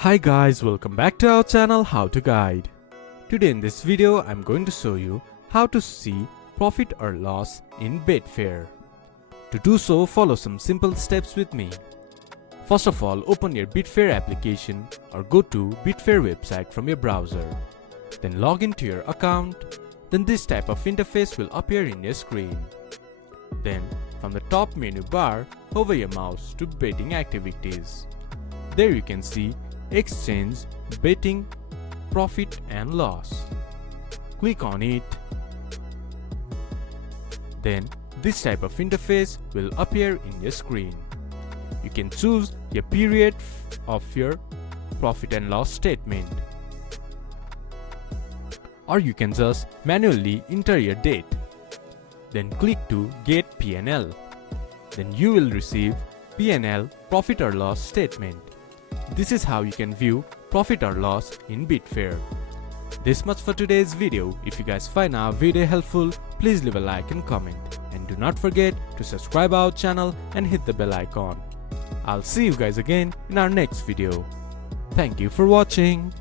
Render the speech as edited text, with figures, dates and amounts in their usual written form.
Hi guys, welcome back to our channel How to Guide. Today in this video I'm going to show you how to see profit or loss in Betfair. To do so, follow some simple steps with me. First of all, open your Betfair application or go to Betfair website from your browser. Then log into your account. Then this type of interface will appear in your screen. Then from the top menu bar, hover your mouse to betting activities. There you can see exchange, betting, profit and loss. Click on it. Then this type of interface will appear in your screen. You can choose your period of your profit and loss statement. Or you can just manually enter your date. Then click to Get P&L. Then you will receive P&L profit or loss statement. This is how you can view profit or loss in Betfair. This much for today's video. If you guys find our video helpful, please leave a like and comment. And do not forget to subscribe our channel and hit the bell icon. I'll see you guys again in our next video. Thank you for watching.